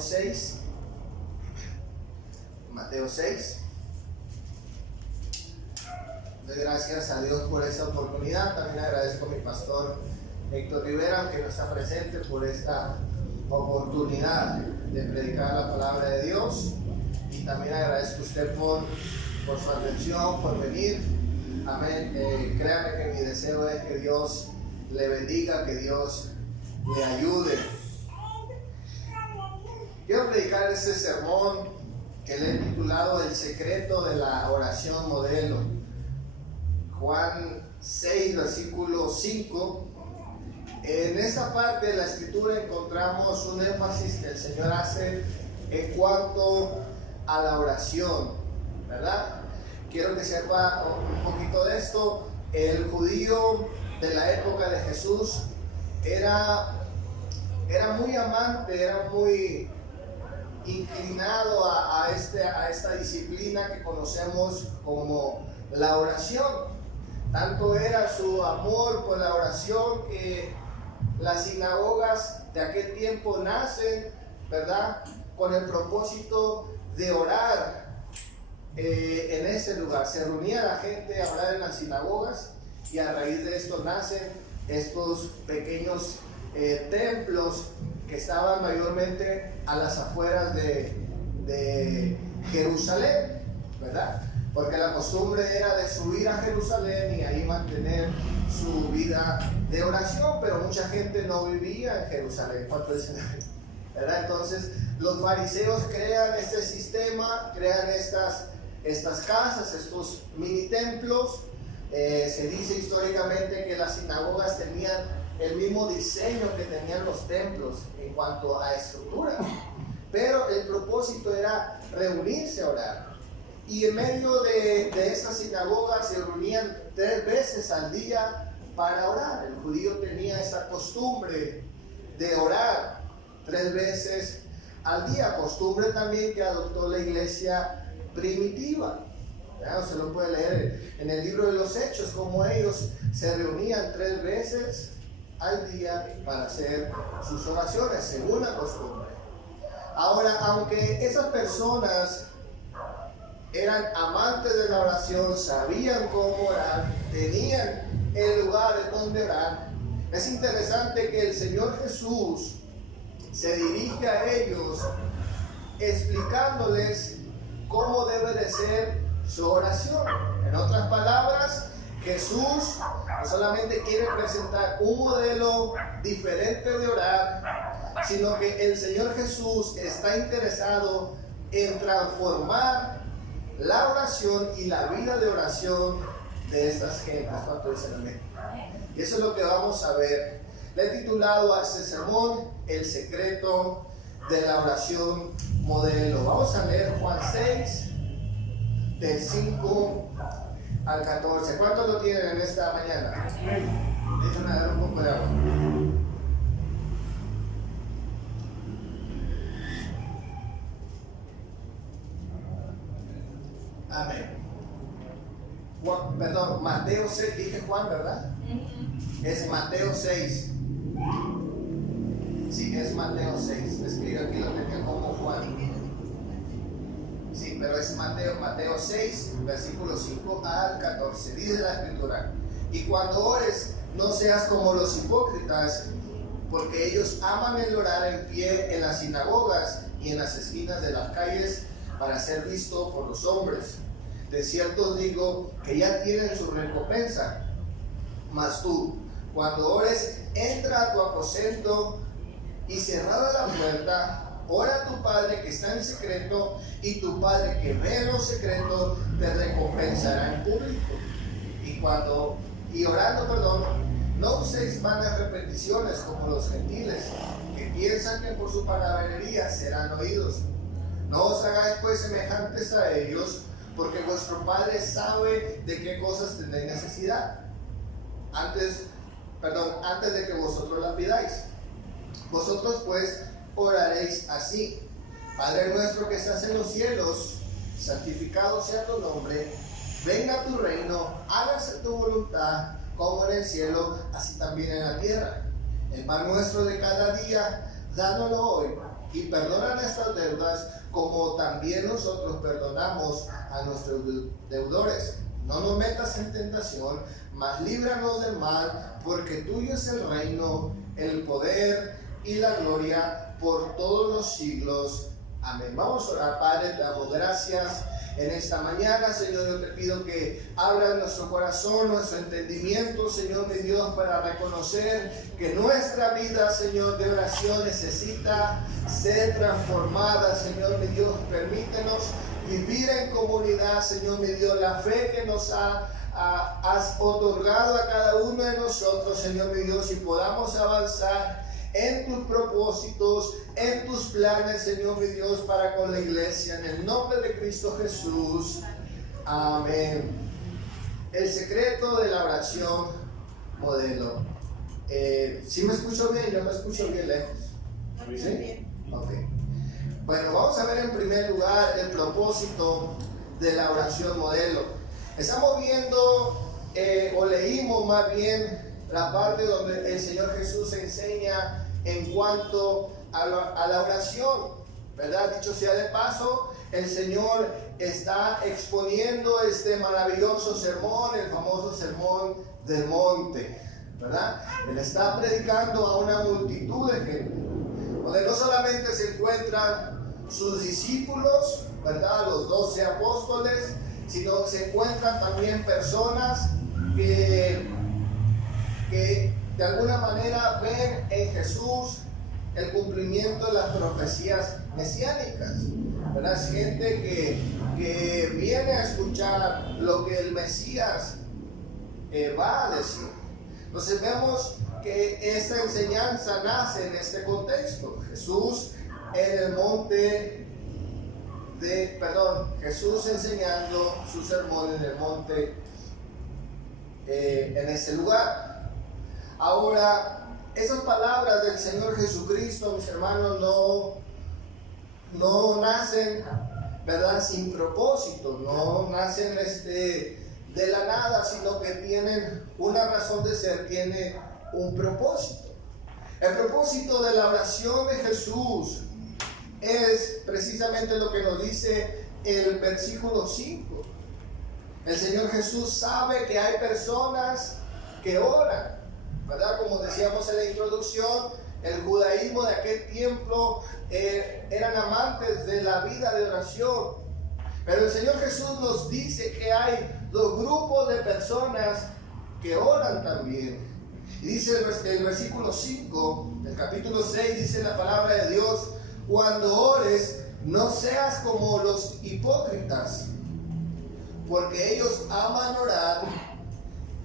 6. Mateo 6. Doy gracias a Dios por esta oportunidad. También agradezco a mi pastor Héctor Rivera, que no está presente, por esta oportunidad de predicar la palabra de Dios. Y también agradezco a usted por su atención, por venir. Amén. Créame que mi deseo es que Dios le bendiga, que Dios le ayude. Quiero predicar este sermón que le he titulado El secreto de la oración modelo. Juan 6, versículo 5. En esta parte de la escritura encontramos un énfasis que el Señor hace en cuanto a la oración, ¿verdad? Quiero que sepa un poquito de esto. El judío de la época de Jesús era muy amante, era muy inclinado a esta disciplina que conocemos como la oración. Tanto era su amor por la oración que las sinagogas de aquel tiempo nacen, ¿verdad?, con el propósito de orar en ese lugar. Se reunía la gente a orar en las sinagogas, y a raíz de esto nacen estos pequeños templos que estaban mayormente a las afueras de Jerusalén, ¿verdad? Porque la costumbre era de subir a Jerusalén y ahí mantener su vida de oración, pero mucha gente no vivía en Jerusalén, ¿verdad? Entonces los fariseos crean este sistema, crean estas casas, estos mini templos. Se dice históricamente que las sinagogas tenían el mismo diseño que tenían los templos en cuanto a estructura, pero el propósito era reunirse a orar. Y en medio de estas sinagogas se reunían 3 veces al día para orar. El judío tenía esa costumbre de orar 3 veces al día, costumbre también que adoptó la iglesia primitiva. Se lo puede leer en el libro de los Hechos, como ellos se reunían 3 veces al día para hacer sus oraciones, según la costumbre. Ahora, aunque esas personas eran amantes de la oración, sabían cómo orar, tenían el lugar en donde orar, es interesante que el Señor Jesús se dirige a ellos explicándoles cómo debe de ser su oración. En otras palabras, Jesús no solamente quiere presentar un modelo diferente de orar, sino que el Señor Jesús está interesado en transformar la oración y la vida de oración de estas gentes. ¿Cuánto dicen amén? Y eso es lo que vamos a ver. Le he titulado a este sermón El secreto de la oración modelo. Vamos a leer Juan 6, del 5 al 14. ¿Cuántos lo tienen en esta mañana? Déjenme dar un poco de agua. Amén. Mateo 6, dije Juan, ¿verdad? Es Mateo 6. Sí, es Mateo 6. Escribe aquí, lo tenía como Juan. Sí, pero es Mateo 6, versículo 5 al 14. Dice la escritura: y cuando ores, no seas como los hipócritas, porque ellos aman el orar en pie en las sinagogas y en las esquinas de las calles para ser visto por los hombres. De cierto os digo que ya tienen su recompensa. Mas tú, cuando ores, entra a tu aposento y cerrada la puerta, ora a tu Padre que está en secreto, y tu Padre que ve en lo secreto te recompensará en público. Y orando, no uséis vanas repeticiones como los gentiles, que piensan que por su palabrería serán oídos. No os hagáis pues semejantes a ellos, porque vuestro Padre sabe de qué cosas tenéis necesidad, antes de que vosotros la pidáis. Vosotros pues oraréis así: Padre nuestro que estás en los cielos, santificado sea tu nombre, venga tu reino, hágase tu voluntad, como en el cielo, así también en la tierra. El pan nuestro de cada día, dánoslo hoy, y perdona nuestras deudas como también nosotros perdonamos a nuestros deudores. No nos metas en tentación, mas líbranos del mal, porque tuyo es el reino, el poder y la gloria por todos los siglos. Amén. Vamos a orar. Padre, te damos gracias en esta mañana. Señor, yo te pido que abra nuestro corazón, nuestro entendimiento, Señor mi Dios, para reconocer que nuestra vida, Señor, de oración necesita ser transformada. Señor mi Dios, permítenos vivir en comunidad, Señor mi Dios, la fe que nos has otorgado a cada uno de nosotros, Señor mi Dios, y podamos avanzar en tus propósitos, en tus planes, Señor mi Dios, para con la iglesia, en el nombre de Cristo Jesús. Amén. El secreto de la oración modelo. ¿Sí me escucho bien? Yo me escucho bien lejos. ¿Sí? Ok. Bueno, vamos a ver en primer lugar el propósito de la oración modelo. Estamos viendo, o leímos más bien, la parte donde el Señor Jesús enseña en cuanto a la oración, ¿verdad? Dicho sea de paso, el Señor está exponiendo este maravilloso sermón, el famoso sermón del monte, ¿verdad? Él está predicando a una multitud de gente, donde no solamente se encuentran sus discípulos, ¿verdad? Los 12 apóstoles, sino se encuentran también personas que de alguna manera ven en Jesús el cumplimiento de las profecías mesiánicas, ¿verdad? Es gente que viene a escuchar lo que el Mesías va a decir. Entonces vemos que esta enseñanza nace en este contexto. Jesús en el monte Jesús enseñando su sermón en el monte en ese lugar. Ahora, esas palabras del Señor Jesucristo, mis hermanos, no nacen, ¿verdad?, sin propósito, no nacen de la nada, sino que tienen una razón de ser, tiene un propósito. El propósito de la oración de Jesús es precisamente lo que nos dice el versículo 5. El Señor Jesús sabe que hay personas que oran, ¿verdad? Como decíamos en la introducción, el judaísmo de aquel tiempo eran amantes de la vida de oración. Pero el Señor Jesús nos dice que hay dos grupos de personas que oran también. Y dice el versículo 5, del capítulo 6, dice la palabra de Dios: cuando ores, no seas como los hipócritas, porque ellos aman orar,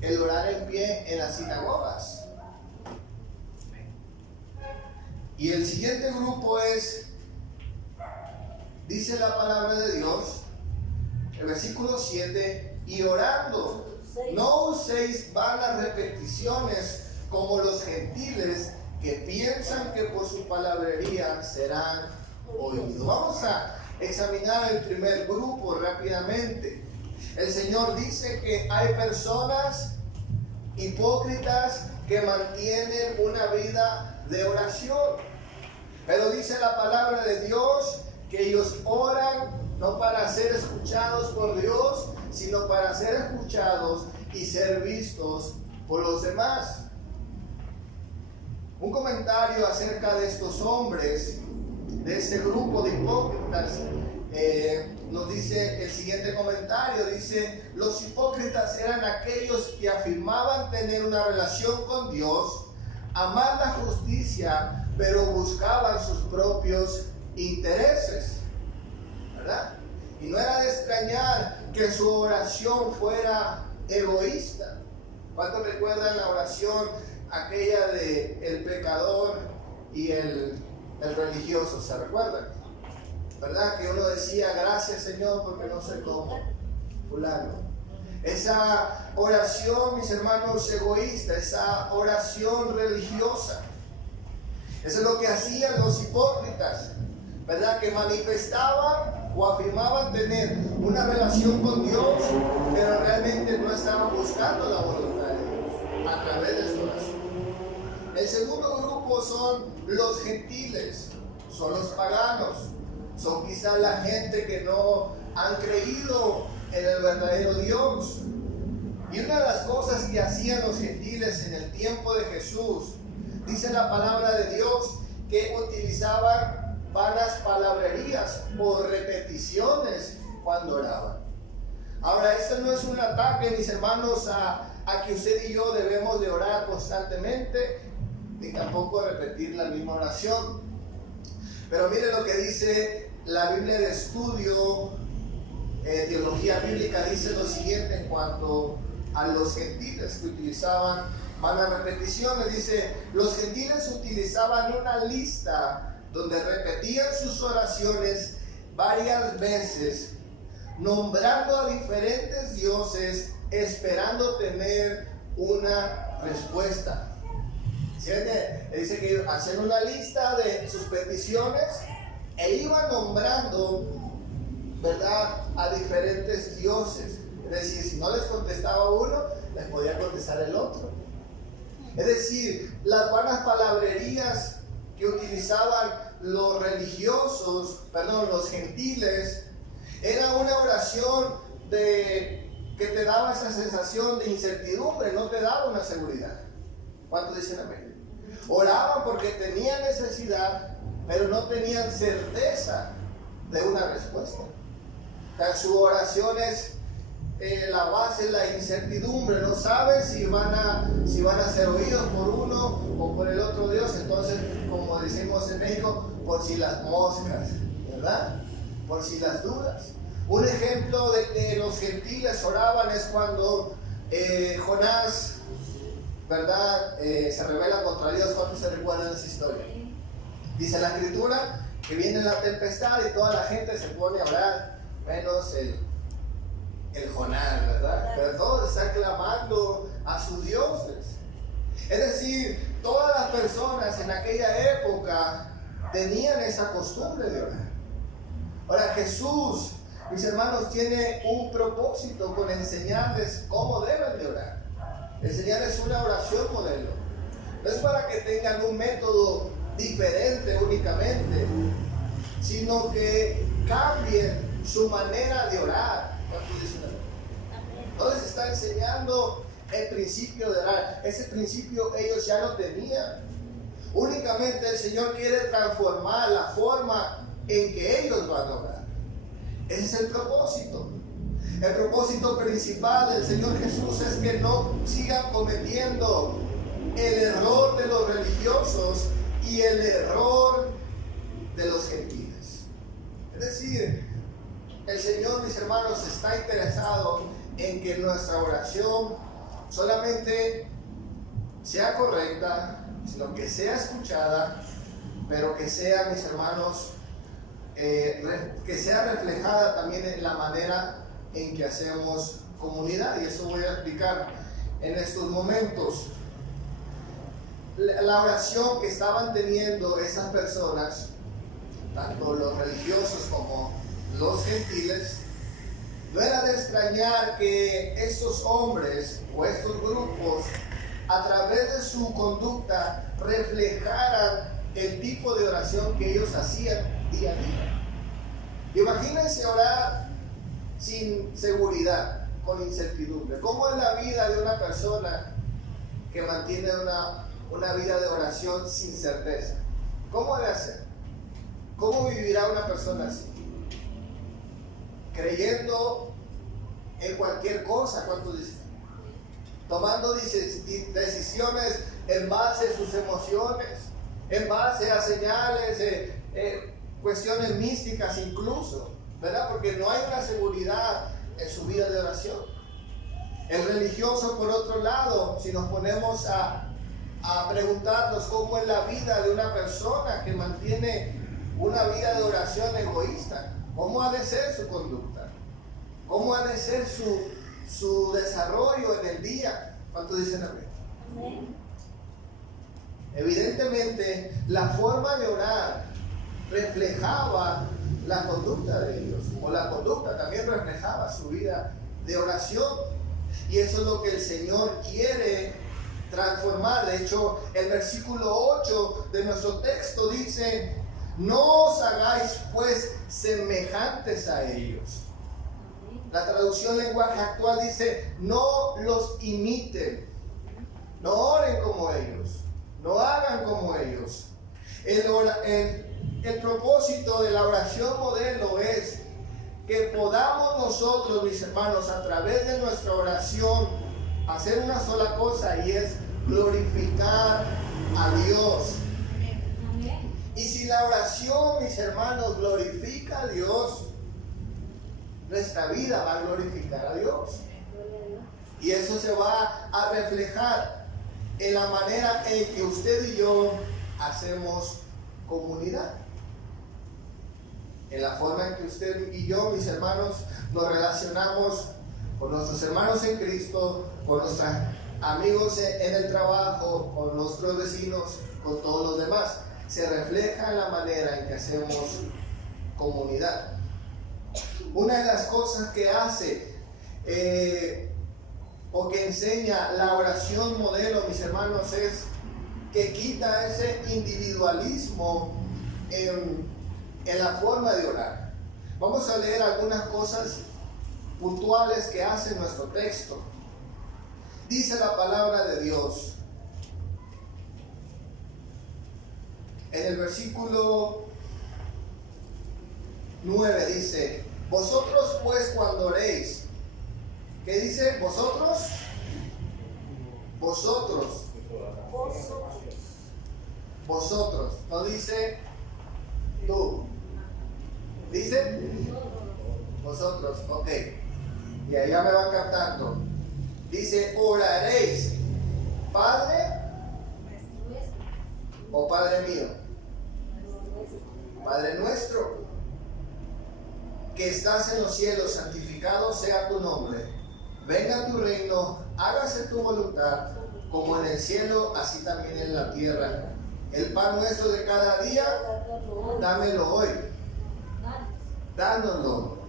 el orar en pie en las sinagogas. Y el siguiente grupo es, dice la palabra de Dios, el versículo 7, y orando, no uséis vanas repeticiones como los gentiles que piensan que por su palabrería serán oídos. Vamos a examinar el primer grupo rápidamente. El Señor dice que hay personas hipócritas que mantienen una vida de oración, pero dice la palabra de Dios que ellos oran no para ser escuchados por Dios, sino para ser escuchados y ser vistos por los demás. Un comentario acerca de estos hombres, de este grupo de hipócritas, nos dice el siguiente comentario. Dice: los hipócritas eran aquellos que afirmaban tener una relación con Dios, amar la justicia, pero buscaban sus propios intereses, ¿verdad? Y no era de extrañar que su oración fuera egoísta. ¿Cuántos recuerdan la oración aquella de el pecador y el religioso? ¿Se recuerdan? ¿Verdad? Que uno decía: gracias, Señor, porque no soy como fulano. Esa oración, mis hermanos, egoísta, esa oración religiosa. Eso es lo que hacían los hipócritas, ¿verdad? Que manifestaban o afirmaban tener una relación con Dios, pero realmente no estaban buscando la voluntad de Dios a través de su oración. El segundo grupo son los gentiles. son los paganos, son quizás la gente que no han creído en el verdadero Dios. Y una de las cosas que hacían los gentiles en el tiempo de Jesús, dice la palabra de Dios, que utilizaban vanas palabrerías o repeticiones cuando oraban. Ahora, esto no es un ataque, mis hermanos, a que usted y yo debemos de orar constantemente, ni tampoco repetir la misma oración. Pero mire lo que dice la Biblia de Estudio, Teología Bíblica, dice lo siguiente en cuanto a los gentiles que utilizaban vanas repeticiones. Dice, los gentiles utilizaban una lista donde repetían sus oraciones varias veces, nombrando a diferentes dioses, esperando tener una respuesta. Dice que hacían una lista de sus peticiones e iban nombrando, ¿verdad?, a diferentes dioses. Es decir, si no les contestaba uno, les podía contestar el otro. Es decir, las vanas palabrerías que utilizaban los los gentiles, era una oración que te daba esa sensación de incertidumbre, no te daba una seguridad. ¿Cuántos dicen amén? Oraban porque tenían necesidad, pero no tenían certeza de una respuesta. O sea, su oración es la base, la incertidumbre. No sabes si van a ser oídos por uno o por el otro Dios. Entonces, como decimos en México, por si las moscas, ¿verdad? Por si las dudas. Un ejemplo de que los gentiles oraban es cuando Jonás, ¿verdad?, se rebela contra Dios. ¿Cuántos se recuerdan de esa historia? Dice la Escritura que viene la tempestad y toda la gente se pone a orar, menos el Jonás, ¿verdad? Pero todos están clamando a sus dioses. Es decir, todas las personas en aquella época tenían esa costumbre de orar. Ahora, Jesús, mis hermanos, tiene un propósito con enseñarles cómo deben de orar. Enseñarles una oración modelo. No es para que tengan un método diferente únicamente, sino que cambien su manera de orar. No les está enseñando el principio de orar. Ese principio ellos ya lo tenían. Únicamente el Señor quiere transformar la forma en que ellos van a orar. Ese es el propósito. El propósito principal del Señor Jesús es que no sigan cometiendo el error de los religiosos y el error de los gentiles. Es decir, el Señor, mis hermanos, está interesado en que nuestra oración solamente sea correcta, sino que sea escuchada, pero que sea, mis hermanos, que sea reflejada también en la manera en que hacemos comunidad. Y eso voy a explicar en estos momentos. La oración que estaban teniendo esas personas, tanto los religiosos como los gentiles, no era de extrañar que estos hombres o estos grupos, a través de su conducta, reflejaran el tipo de oración que ellos hacían día a día. Imagínense orar sin seguridad, con incertidumbre. ¿Cómo es la vida de una persona que mantiene una vida de oración sin certeza? ¿Cómo debe ser? ¿Cómo vivirá una persona así? Creyendo en cualquier cosa, ¿cuánto dicen? Tomando decisiones en base a sus emociones, en base a señales, cuestiones místicas incluso, ¿verdad? Porque no hay una seguridad en su vida de oración. El religioso, por otro lado, si nos ponemos a preguntarnos cómo es la vida de una persona que mantiene una vida de oración egoísta, ¿cómo ha de ser su conducta? ¿Cómo ha de ser su desarrollo en el día? ¿Cuántos dicen amén? Amén. Evidentemente, la forma de orar reflejaba la conducta de ellos, o la conducta también reflejaba su vida de oración. Y eso es lo que el Señor quiere transformar. De hecho, el versículo 8 de nuestro texto dice: No os hagáis pues semejantes a ellos. La traducción lenguaje actual dice, no los imiten, no oren como ellos, no hagan como ellos. El propósito de la oración modelo es que podamos nosotros, mis hermanos, a través de nuestra oración, hacer una sola cosa, y es glorificar a Dios. Y si la oración, mis hermanos, glorifica a Dios, nuestra vida va a glorificar a Dios. Y eso se va a reflejar en la manera en que usted y yo hacemos comunidad. En la forma en que usted y yo, mis hermanos, nos relacionamos con nuestros hermanos en Cristo, con nuestros amigos en el trabajo, con nuestros vecinos, con todos los demás. Se refleja en la manera en que hacemos comunidad. Una de las cosas que hace o que enseña la oración modelo, mis hermanos, es que quita ese individualismo en la forma de orar. Vamos a leer algunas cosas puntuales que hace nuestro texto. Dice la palabra de Dios en el versículo 9, dice: vosotros pues cuando oréis, ¿qué dice? Vosotros, no dice tú, dice vosotros, ok, y allá me van captando. Dice: oraréis, Padre o Padre mío, Padre nuestro, que estás en los cielos, santificado sea tu nombre. Venga tu reino, hágase tu voluntad, como en el cielo, así también en la tierra. El pan nuestro de cada día, dámelo hoy. Dánoslo.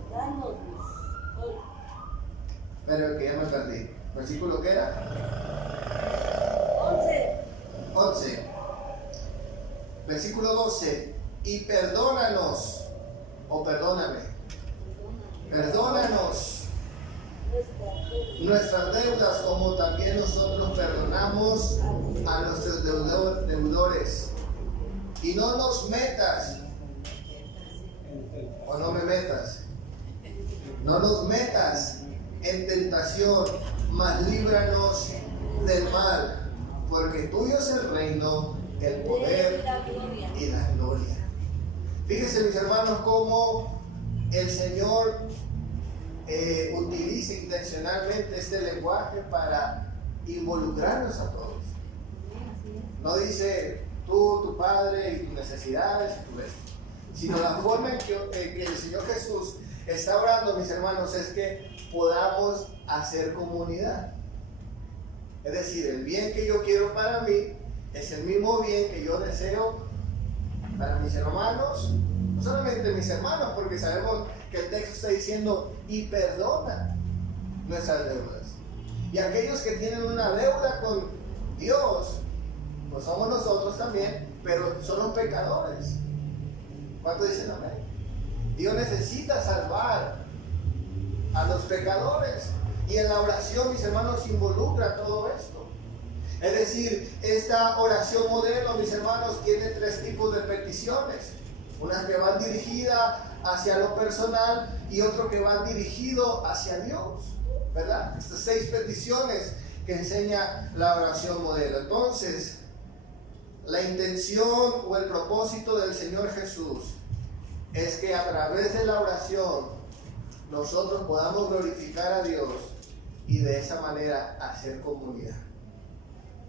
Pero que ya me perdí. ¿Versículo qué era? 11. Versículo 12. Y perdónanos, o perdóname, perdónanos nuestras deudas, como también nosotros perdonamos a nuestros deudores. Y no nos metas, o no me metas, no nos metas en tentación, mas líbranos del mal, porque tuyo es el reino, el poder y la gloria. Fíjense, mis hermanos, cómo el Señor utiliza intencionalmente este lenguaje para involucrarnos a todos. No dice tú, tu padre y tus necesidades, tu esto, sino la forma en que el Señor Jesús está orando, mis hermanos, es que podamos hacer comunidad. Es decir, el bien que yo quiero para mí es el mismo bien que yo deseo para mis hermanos. No solamente mis hermanos, porque sabemos que el texto está diciendo: y perdona nuestras deudas. Y aquellos que tienen una deuda con Dios, pues somos nosotros también, pero son los pecadores. ¿Cuántos dicen amén? Dios necesita salvar a los pecadores, y en la oración, mis hermanos, involucra todo esto. Es decir, esta oración modelo, mis hermanos, tiene tres tipos de peticiones. Una que van dirigida hacia lo personal y otro que van dirigido hacia Dios, ¿verdad? Estas 6 peticiones que enseña la oración modelo. Entonces, la intención o el propósito del Señor Jesús es que a través de la oración nosotros podamos glorificar a Dios y de esa manera hacer comunidad,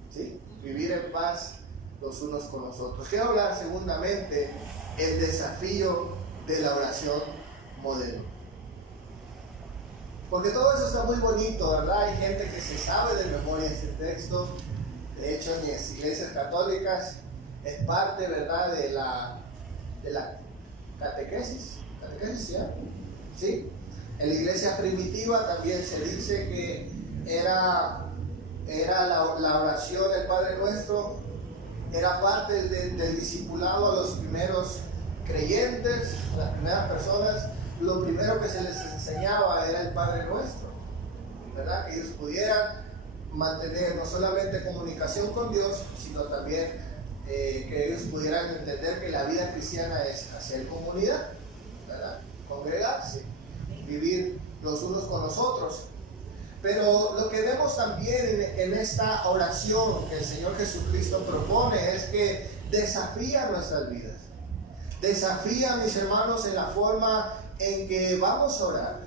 ¿sí? Vivir en paz los unos con los otros. Quiero hablar segundamente el desafío de la oración modelo, porque todo eso está muy bonito, ¿verdad? Hay gente que se sabe de memoria este texto. De hecho, en las iglesias católicas es parte, ¿verdad?, de la catequesis, ¿sí? En la iglesia primitiva también se dice que era la oración del Padre Nuestro, era parte del discipulado a los primeros creyentes, las primeras personas, lo primero que se les enseñaba era el Padre Nuestro, ¿verdad? Que ellos pudieran mantener no solamente comunicación con Dios, sino también que ellos pudieran entender que la vida cristiana es hacer comunidad, ¿verdad? Congregarse, vivir los unos con los otros. Pero lo que vemos también en esta oración que el Señor Jesucristo propone es que desafía nuestras vidas. Desafía, mis hermanos, en la forma en que vamos a orar.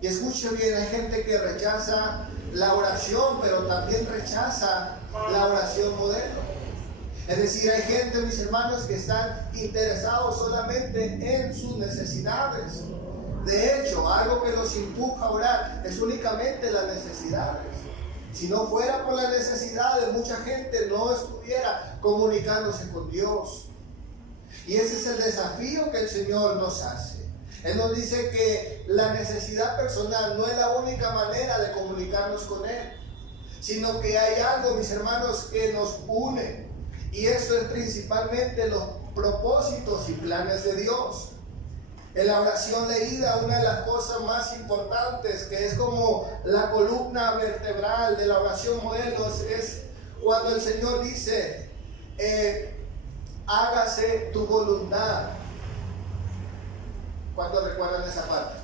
Y escuche bien, hay gente que rechaza la oración, pero también rechaza la oración modelo. Es decir, hay gente, mis hermanos, que están interesados solamente en sus necesidades. De hecho, algo que los empuja a orar es únicamente las necesidades. Si no fuera por las necesidades, mucha gente no estuviera comunicándose con Dios. Y ese es el desafío que el Señor nos hace. Él nos dice que la necesidad personal no es la única manera de comunicarnos con Él, sino que hay algo, mis hermanos, que nos une. Y eso es principalmente los propósitos y planes de Dios. En la oración leída, una de las cosas más importantes, que es como la columna vertebral de la oración modelo, es cuando el Señor dice, hágase tu voluntad. ¿Cuántos recuerdan esa parte?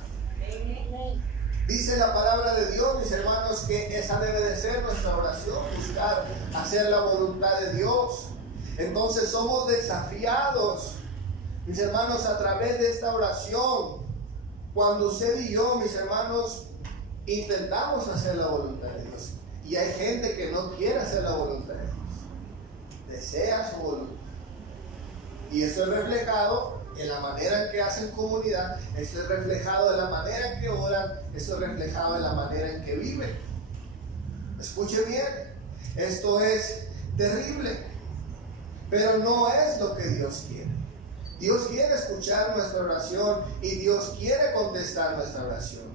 Dice la palabra de Dios, mis hermanos, que esa debe de ser nuestra oración, buscar hacer la voluntad de Dios. Entonces somos desafiados, mis hermanos, a través de esta oración. Cuando usted y yo, mis hermanos, intentamos hacer la voluntad de Dios. Y hay gente que no quiere hacer la voluntad de Dios, desea su voluntad. Y eso es reflejado en la manera en que hacen comunidad, eso es reflejado en la manera en que oran, eso es reflejado en la manera en que viven. Escuche bien, esto es terrible, pero no es lo que Dios quiere. Dios quiere escuchar nuestra oración y Dios quiere contestar nuestra oración.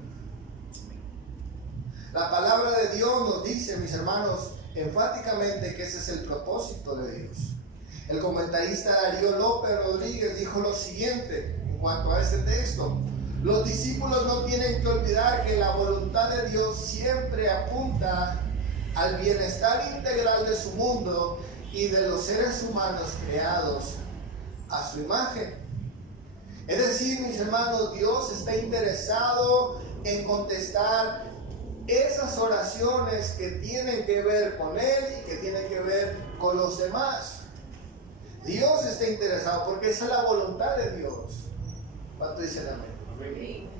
La palabra de Dios nos dice, mis hermanos, enfáticamente que ese es el propósito de Dios. El comentarista Darío López Rodríguez dijo lo siguiente en cuanto a este texto: los discípulos no tienen que olvidar que la voluntad de Dios siempre apunta al bienestar integral de su mundo y de los seres humanos creados a su imagen. Es decir, mis hermanos, Dios está interesado en contestar esas oraciones que tienen que ver con Él y que tienen que ver con los demás. Dios está interesado porque esa es la voluntad de Dios. ¿Cuánto dicen amén?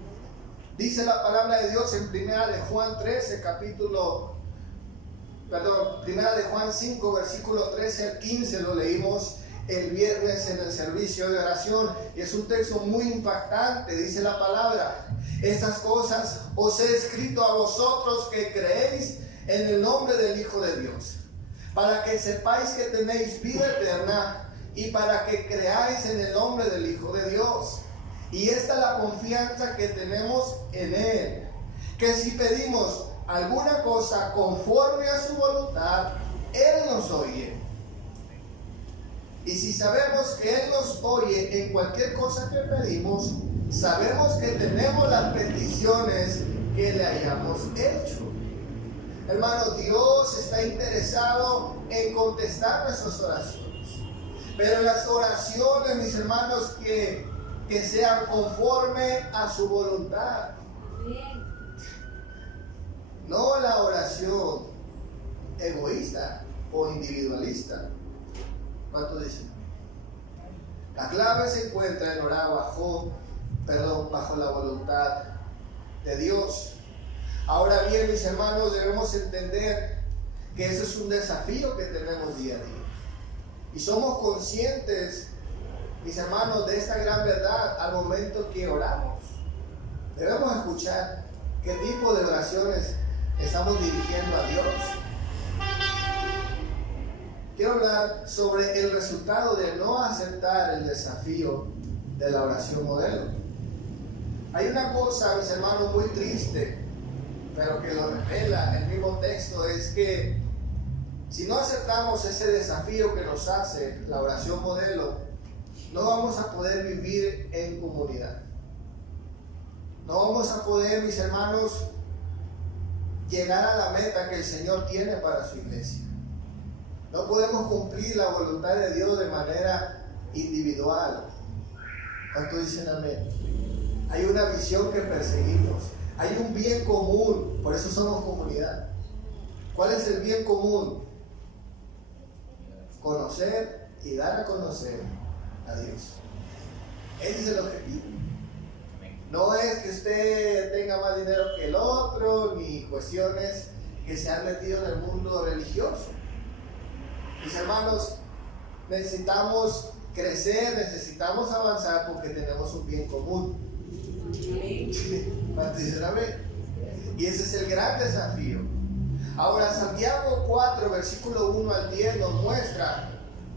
Dice la palabra de Dios en Primera de Juan 5, versículo 13 al 15, lo leímos el viernes en el servicio de oración, y es un texto muy impactante. Dice la palabra: estas cosas os he escrito a vosotros que creéis en el nombre del Hijo de Dios, para que sepáis que tenéis vida eterna y para que creáis en el nombre del Hijo de Dios. Y esta es la confianza que tenemos en Él, que si pedimos alguna cosa conforme a su voluntad, Él nos oye. Y si sabemos que Él nos oye en cualquier cosa que pedimos, sabemos que tenemos las peticiones que le hayamos hecho. Hermano, Dios está interesado en contestar nuestras oraciones. Pero las oraciones, mis hermanos, que sean conforme a su voluntad. No la oración egoísta o individualista. ¿Cuánto dicen? La clave se encuentra en orar bajo la voluntad de Dios. Ahora bien, mis hermanos, debemos entender que ese es un desafío que tenemos día a día. Y somos conscientes, mis hermanos, de esta gran verdad al momento que oramos. Debemos escuchar qué tipo de oraciones estamos dirigiendo a Dios. Quiero hablar sobre el resultado de no aceptar el desafío de la oración modelo. Hay una cosa, mis hermanos, muy triste, pero que lo revela el mismo texto, es que si no aceptamos ese desafío que nos hace la oración modelo, no vamos a poder vivir en comunidad. No vamos a poder, mis hermanos, llegar a la meta que el Señor tiene para su iglesia. No podemos cumplir la voluntad de Dios de manera individual. ¿Cuánto dicen amén? Hay una visión que perseguimos. Hay un bien común, por eso somos comunidad. ¿Cuál es el bien común? Conocer y dar a conocer a Dios. Ese es el objetivo. No es que usted tenga más dinero que el otro, ni cuestiones que se han metido en el mundo religioso. Mis hermanos, necesitamos crecer, necesitamos avanzar porque tenemos un bien común. Y ese es el gran desafío. Ahora, Santiago 4, versículo 1 al 10 nos muestra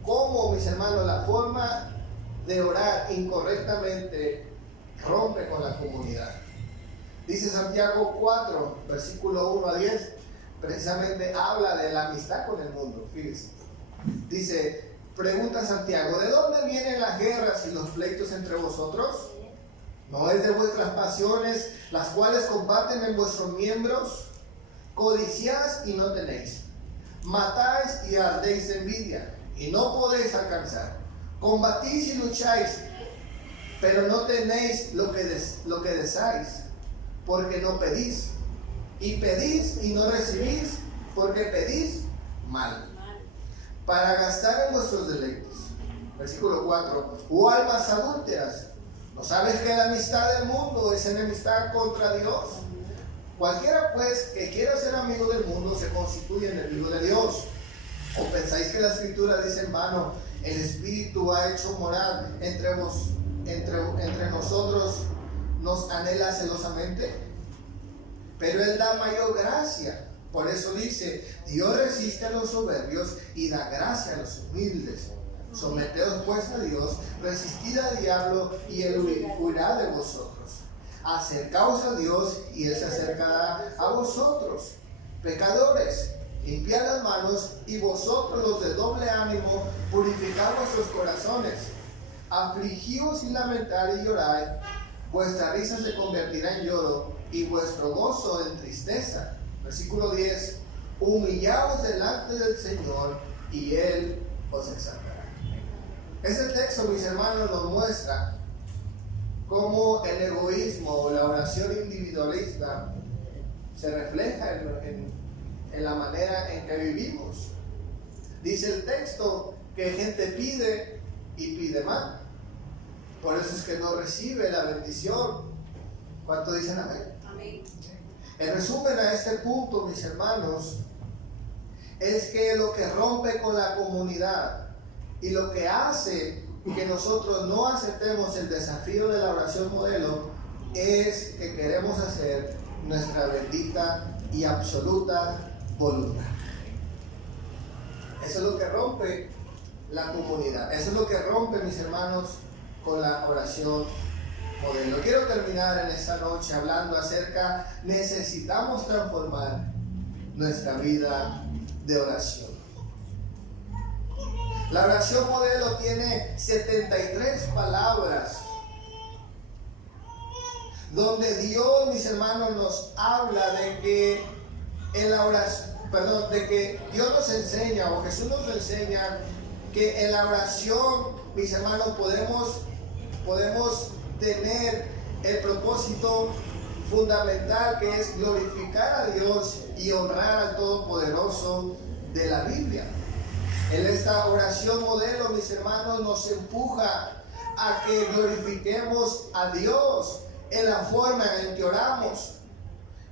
cómo, mis hermanos, la forma de orar incorrectamente rompe con la comunidad. Dice Santiago 4, versículo 1 a 10, precisamente habla de la amistad con el mundo. Fíjense. Dice, pregunta Santiago, ¿de dónde vienen las guerras y los pleitos entre vosotros? ¿No es de vuestras pasiones las cuales combaten en vuestros miembros? Codiciáis y no tenéis, matáis y ardéis de envidia y no podéis alcanzar. Combatís y lucháis, pero no tenéis lo que deseáis, porque no pedís. Y pedís y no recibís, porque pedís mal, para gastar en vuestros deleites. Versículo 4. Oh almas adúlteras, ¿no sabes que la amistad del mundo es enemistad contra Dios? Cualquiera pues que quiera ser amigo del mundo se constituye enemigo de Dios. ¿O pensáis que la Escritura dice en vano, el Espíritu ha hecho morar entre nosotros, nos anhela celosamente? Pero Él da mayor gracia. Por eso dice, Dios resiste a los soberbios y da gracia a los humildes. Someteos pues a Dios, resistid al diablo y Él huirá de vosotros. Acercaos a Dios y Él se acercará a vosotros. Pecadores, limpiad las manos, y vosotros los de doble ánimo, purificad vuestros corazones. Afligíos y lamentad y llorad, vuestra risa se convertirá en lloro y vuestro gozo en tristeza. Versículo 10. Humillaos delante del Señor y Él os exaltará. Este texto, mis hermanos, nos muestra cómo el egoísmo o la oración individualista se refleja en la manera en que vivimos. Dice el texto que gente pide y pide mal. Por eso es que no recibe la bendición. ¿Cuánto dicen amén? Amén. En resumen a este punto, mis hermanos, es que lo que rompe con la comunidad y lo que hace que nosotros no aceptemos el desafío de la oración modelo es que queremos hacer nuestra bendita y absoluta voluntad. Eso es lo que rompe la comunidad. Eso es lo que rompe, mis hermanos, con la oración modelo. Quiero terminar en esta noche hablando acerca, necesitamos transformar nuestra vida de oración. La oración modelo tiene 73 palabras donde Dios, mis hermanos, nos habla de que en la oración, de que Dios nos enseña, o Jesús nos enseña, que en la oración, mis hermanos, podemos tener el propósito fundamental, que es glorificar a Dios y honrar al Todopoderoso de la Biblia. En esta oración modelo, mis hermanos, nos empuja a que glorifiquemos a Dios en la forma en que oramos.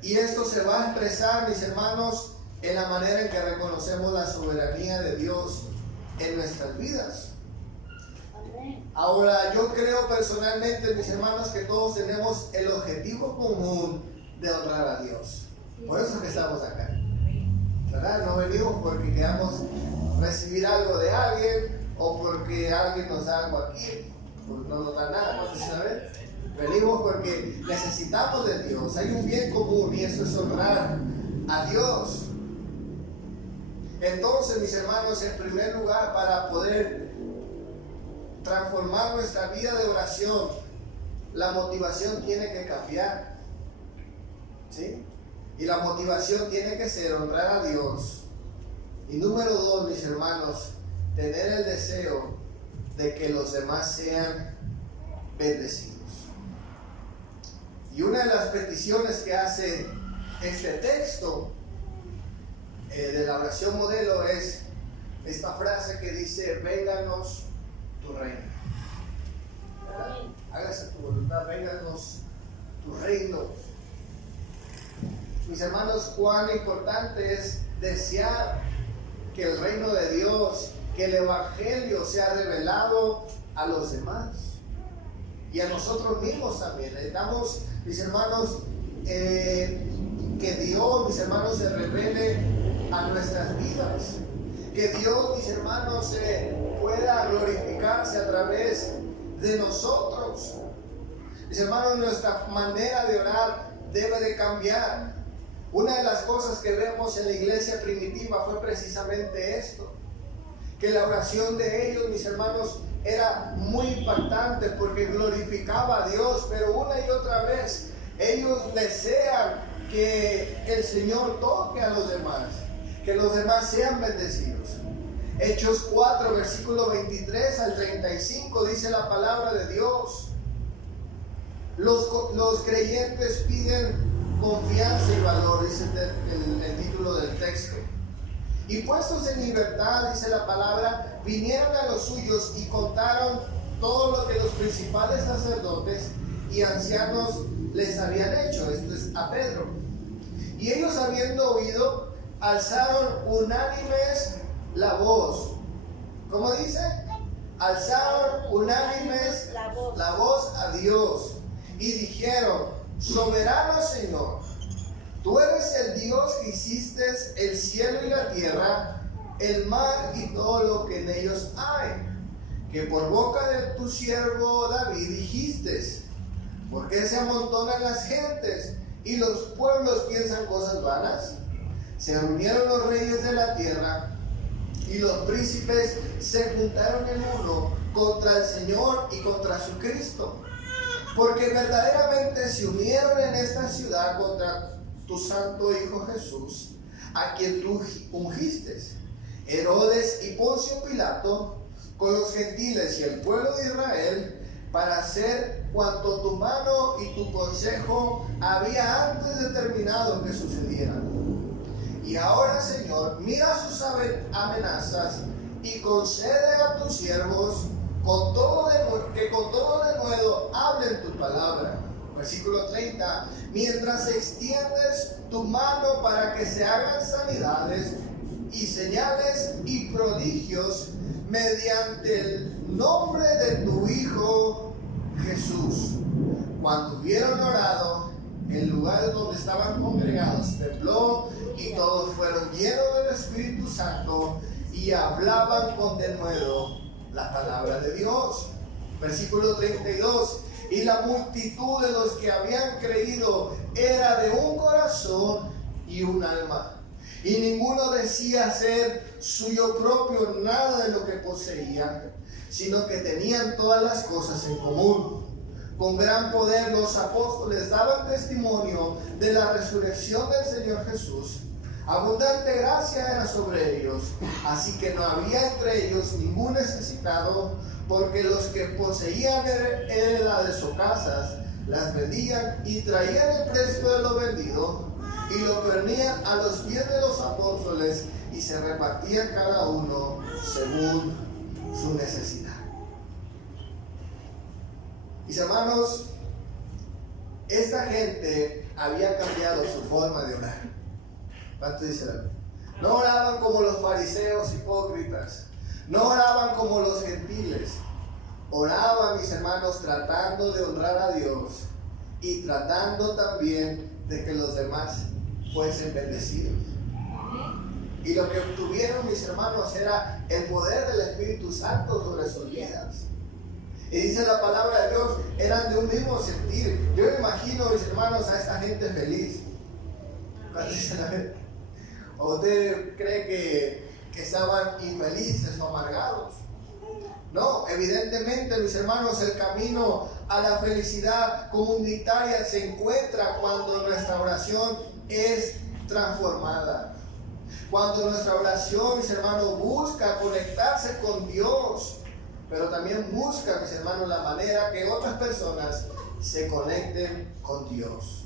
Y esto se va a expresar, mis hermanos, en la manera en que reconocemos la soberanía de Dios en nuestras vidas. Ahora, yo creo personalmente, mis hermanos, que todos tenemos el objetivo común de honrar a Dios. Por eso es que estamos acá, ¿verdad? No venimos porque queramos recibir algo de alguien o porque alguien nos da algo aquí, pues no nos da nada, ¿no? ¿Saben? Venimos porque necesitamos de Dios. Hay un bien común y eso es honrar a Dios. Entonces, mis hermanos, en primer lugar, para poder transformar nuestra vida de oración, la motivación tiene que cambiar, ¿sí? Y la motivación tiene que ser honrar a Dios. Y número 2, mis hermanos, tener el deseo de que los demás sean bendecidos. Y una de las peticiones que hace este texto de la oración modelo es esta frase que dice: vénganos tu reino. ¿Verdad? Hágase tu voluntad, vénganos tu reino. Mis hermanos, cuán importante es desear que el reino de Dios, que el evangelio sea revelado a los demás y a nosotros mismos también. Necesitamos, mis hermanos, que Dios, mis hermanos, se revele a nuestras vidas, que Dios, mis hermanos, pueda glorificarse a través de nosotros. Mis hermanos, nuestra manera de orar debe de cambiar. Una de las cosas que vemos en la iglesia primitiva fue precisamente esto, que la oración de ellos, mis hermanos, era muy impactante porque glorificaba a Dios, pero una y otra vez ellos desean que el Señor toque a los demás, que los demás sean bendecidos. Hechos 4, versículo 23 al 35 dice la palabra de Dios: los creyentes piden confianza y valor, dice el título del texto. Y puestos en libertad, dice la palabra, vinieron a los suyos y contaron todo lo que los principales sacerdotes y ancianos les habían hecho. Esto es a Pedro. Y ellos, habiendo oído, alzaron unánimes la voz. ¿Cómo dice? Alzaron unánimes la voz a Dios y dijeron: soberano Señor, tú eres el Dios que hiciste el cielo y la tierra, el mar y todo lo que en ellos hay, que por boca de tu siervo David dijiste: ¿por qué se amontonan las gentes y los pueblos piensan cosas vanas? Se reunieron los reyes de la tierra y los príncipes se juntaron en uno contra el Señor y contra su Cristo, porque verdaderamente se unieron en esta ciudad contra tu santo Hijo Jesús, a quien tú ungiste. Herodes y Poncio Pilato, con los gentiles y el pueblo de Israel, para hacer cuanto tu mano y tu consejo había antes determinado que sucediera. Y ahora, Señor, mira sus amenazas y concede a tus siervos que con todo denuedo hablen tu palabra. Versículo 30. Mientras extiendes tu mano para que se hagan sanidades y señales y prodigios mediante el nombre de tu Hijo Jesús. Cuando hubieron orado, el lugar donde estaban congregados tembló y todos fueron llenos del Espíritu Santo y hablaban con denuedo la palabra de Dios. Versículo 32. Y la multitud de los que habían creído era de un corazón y un alma. Y ninguno decía ser suyo propio nada de lo que poseía, sino que tenían todas las cosas en común. Con gran poder los apóstoles daban testimonio de la resurrección del Señor Jesús. Abundante gracia era sobre ellos, así que no había entre ellos ningún necesitado, porque los que poseían heredades o casas las vendían y traían el precio de lo vendido y lo ponían a los pies de los apóstoles y se repartían cada uno según su necesidad. Mis hermanos, esta gente había cambiado su forma de orar. ¿Cuánto dice la Biblia? No oraban como los fariseos hipócritas, no oraban como los gentiles. Oraban, mis hermanos, tratando de honrar a Dios y tratando también de que los demás fuesen bendecidos. Y lo que obtuvieron, mis hermanos, era el poder del Espíritu Santo sobre sus vidas. Y dice la palabra de Dios, eran de un mismo sentir. Yo me imagino, mis hermanos, a esta gente feliz. ¿O usted cree que estaban infelices o amargados? No, evidentemente, mis hermanos, el camino a la felicidad comunitaria se encuentra cuando nuestra oración es transformada. Cuando nuestra oración, mis hermanos, busca conectarse con Dios, pero también busca, mis hermanos, la manera que otras personas se conecten con Dios.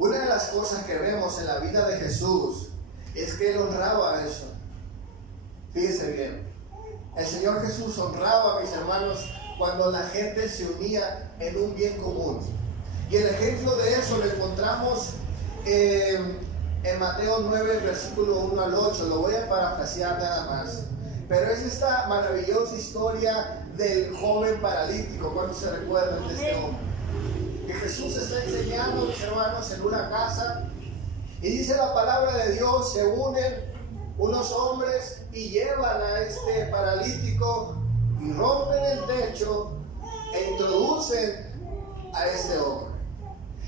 Una de las cosas que vemos en la vida de Jesús es que Él honraba eso. Fíjense bien, el Señor Jesús honraba, mis hermanos, cuando la gente se unía en un bien común. Y el ejemplo de eso lo encontramos en Mateo 9, versículo 1 al 8. Lo voy a parafrasear nada más. Pero es esta maravillosa historia del joven paralítico. ¿Cuántos se recuerdan de este hombre? Que Jesús está enseñando, mis hermanos, en una casa. Y dice la palabra de Dios, se unen unos hombres y llevan a este paralítico y rompen el techo e introducen a este hombre.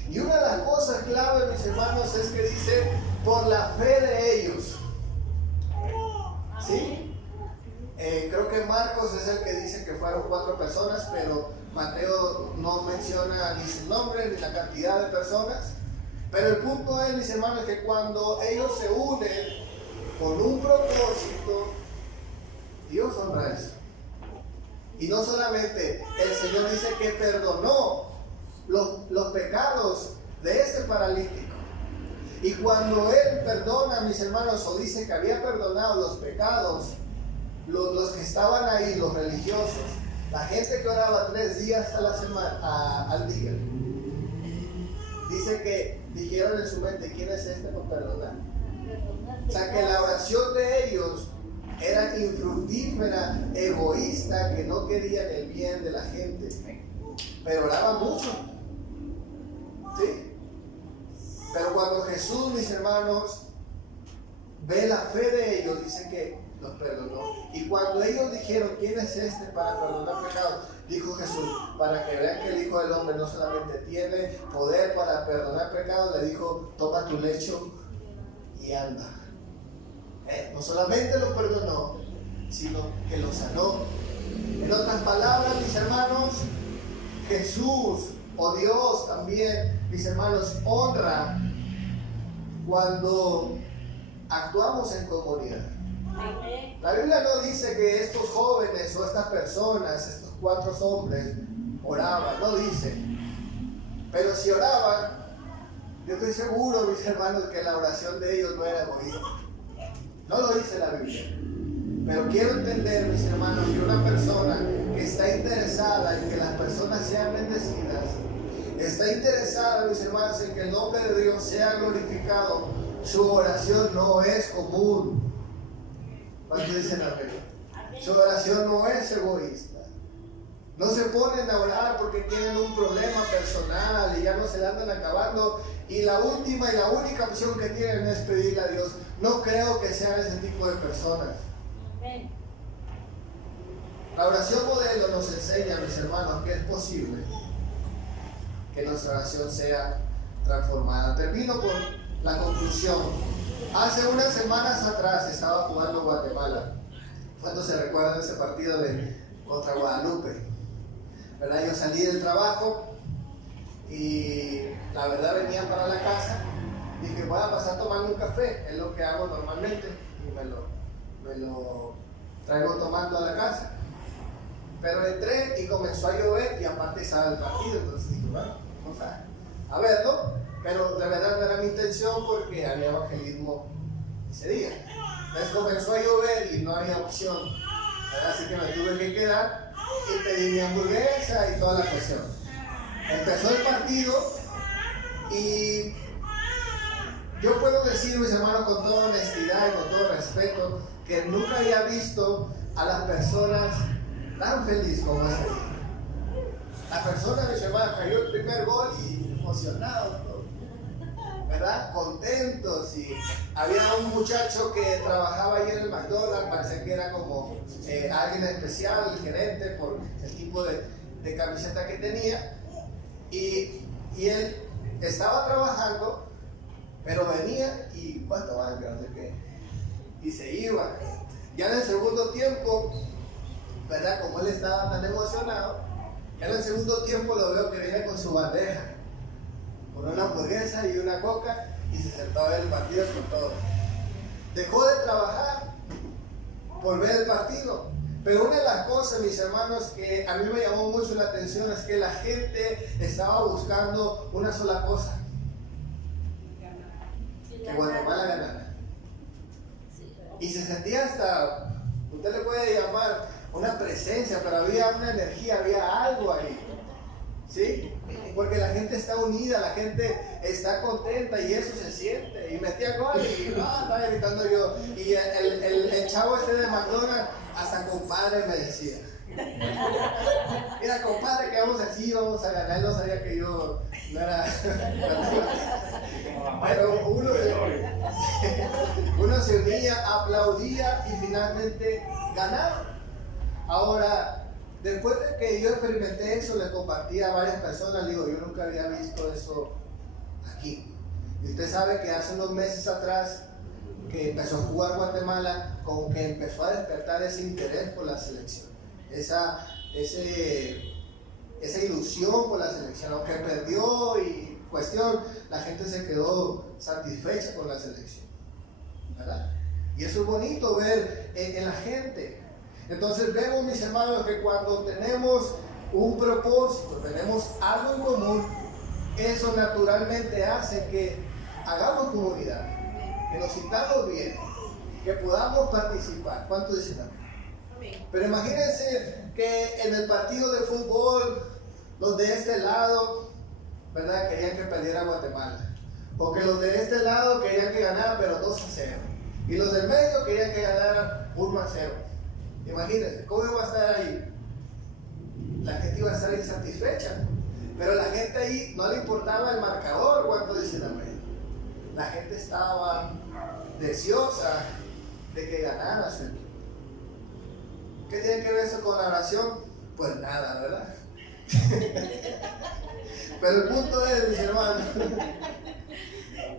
Y una de las cosas clave, mis hermanos, es que dice, por la fe de ellos. ¿Sí? Creo que Marcos es el que dice que fueron 4 personas, pero Mateo no menciona ni su nombre ni la cantidad de personas. Pero el punto es, mis hermanos, que cuando ellos se unen con un propósito, Dios honra eso. Y no solamente, el Señor dice que perdonó los pecados de este paralítico. Y cuando Él perdona, mis hermanos, o dice que había perdonado los pecados, los que estaban ahí, los religiosos, la gente que oraba 3 días a la semana, al día, dice que dijeron en su mente, ¿quién es este por perdonar? O sea, que la oración de ellos era infructífera, egoísta, que no querían el bien de la gente, pero oraban mucho. ¿Sí? Pero cuando Jesús, mis hermanos, ve la fe de ellos, dice que los perdonó. Y cuando ellos dijeron, ¿quién es este para perdonar pecados? Dijo Jesús, para que vean que el Hijo del Hombre no solamente tiene poder para perdonar pecados, le dijo, toma tu lecho y anda. No solamente lo perdonó, sino que lo sanó. En otras palabras, mis hermanos, Jesús o Dios también, mis hermanos, honra cuando actuamos en comunidad. La Biblia no dice que estos jóvenes o estas personas, estos 4 hombres, oraban, no dice. Pero si oraban, yo estoy seguro, mis hermanos, que la oración de ellos no era egoísta. No lo dice la Biblia. Pero quiero entender, mis hermanos, que una persona que está interesada en que las personas sean bendecidas, está interesada, mis hermanos, en que el nombre de Dios sea glorificado, su oración no es común. ¿Cuánto dicen amén? Su oración no es egoísta. No se ponen a orar porque tienen un problema personal y ya no se le andan acabando. Y la última y la única opción que tienen es pedirle a Dios. No creo que sean ese tipo de personas. La oración modelo nos enseña, mis hermanos, que es posible que nuestra oración sea transformada. Termino con la conclusión. Hace unas semanas atrás estaba jugando Guatemala. ¿Cuántos se recuerdan ese partido contra Guadalupe? ¿Verdad? Yo salí del trabajo y la verdad venía para la casa. Dije, voy a pasar tomando un café, es lo que hago normalmente. Y me lo traigo tomando a la casa. Pero entré y comenzó a llover y aparte estaba el partido. Entonces dije, bueno, vamos a verlo. Pero de verdad no era mi intención porque había evangelismo ese día. Entonces comenzó a llover y no había opción, ¿verdad? Así que me tuve que quedar y pedí mi hamburguesa y toda la cuestión. Empezó el partido y yo puedo decir, mis hermanos, con toda honestidad y con todo respeto, que nunca había visto a las personas tan felices como ese día. La persona, mis hermanos, cayó el primer gol y emocionado, ¿verdad? Contentos. Y había un muchacho que trabajaba ahí en el McDonald's, parece que era como alguien especial, el gerente, por el tipo de camiseta que tenía. Y él estaba trabajando, pero venía y ¿cuánto van? No sé qué. Y se iba. Ya en el segundo tiempo, ¿verdad? Como él estaba tan emocionado, ya en el segundo tiempo lo veo que viene con su bandeja, con una hamburguesa y una coca, y se sentó a ver el partido con todo. Dejó de trabajar por ver el partido. Pero una de las cosas, mis hermanos, que a mí me llamó mucho la atención es que la gente estaba buscando una sola cosa: que Guatemala ganara. Y se sentía hasta, usted le puede llamar una presencia, pero había una energía, había algo ahí. ¿Sí? Porque la gente está unida, la gente está contenta y eso se siente. Y metía gol y estaba gritando yo. Y el chavo este de McDonald's, hasta compadre me decía. Mira, compadre, que vamos así, vamos a ganar. Él no sabía que yo no era. Pero uno se unía, aplaudía y finalmente ganaron. Ahora, después de que yo experimenté eso, le compartí a varias personas. Le digo, yo nunca había visto eso aquí. Y usted sabe que hace unos meses atrás que empezó a jugar Guatemala, como que empezó a despertar ese interés por la selección, esa ilusión por la selección. Aunque perdió y cuestión, la gente se quedó satisfecha con la selección, ¿verdad? Y eso es bonito ver en la gente. Entonces vemos, mis hermanos, que cuando tenemos un propósito, tenemos algo en común, eso naturalmente hace que hagamos comunidad, que nos sintamos bien, que podamos participar. ¿Cuántos dicen amén? Pero imagínense que en el partido de fútbol, los de este lado, ¿verdad?, querían que perdiera Guatemala, o que los de este lado querían que ganara, pero 2-0, y los del medio querían que ganara 1-0. Imagínense, ¿cómo iba a estar ahí? La gente iba a estar insatisfecha, pero la gente ahí no le importaba el marcador. ¿Cuánto dicen amén? La gente estaba deseosa de que ganara su equipo. ¿Qué tiene que ver eso con la oración? Pues nada, ¿verdad? Pero el punto es, mis hermanos,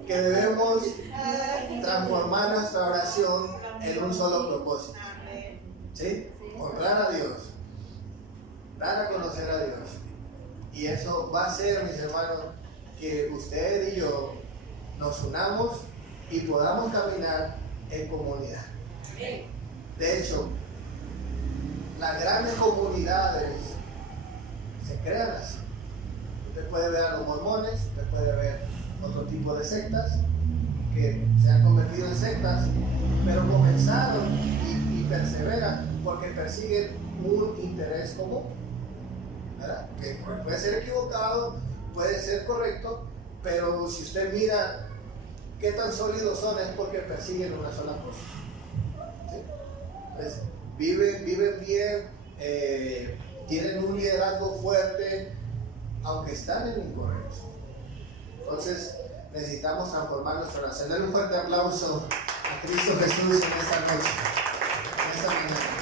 que debemos transformar nuestra oración en un solo propósito. ¿Sí? Honrar a Dios, dar a conocer a Dios. Y eso va a ser, mis hermanos, que usted y yo nos unamos y podamos caminar en comunidad. De hecho, las grandes comunidades se crean así. Usted puede ver a los mormones, usted puede ver otro tipo de sectas que se han convertido en sectas, pero comenzaron y perseveran porque persiguen un interés común, ¿verdad? Que puede ser equivocado, puede ser correcto, pero si usted mira qué tan sólidos son, es porque persiguen una sola cosa. ¿Sí? Entonces, viven bien, tienen un liderazgo fuerte, aunque están en lo incorrecto. Entonces, necesitamos transformar nuestra oración. Denle un fuerte aplauso a Cristo Jesús en esta noche, en esta mañana.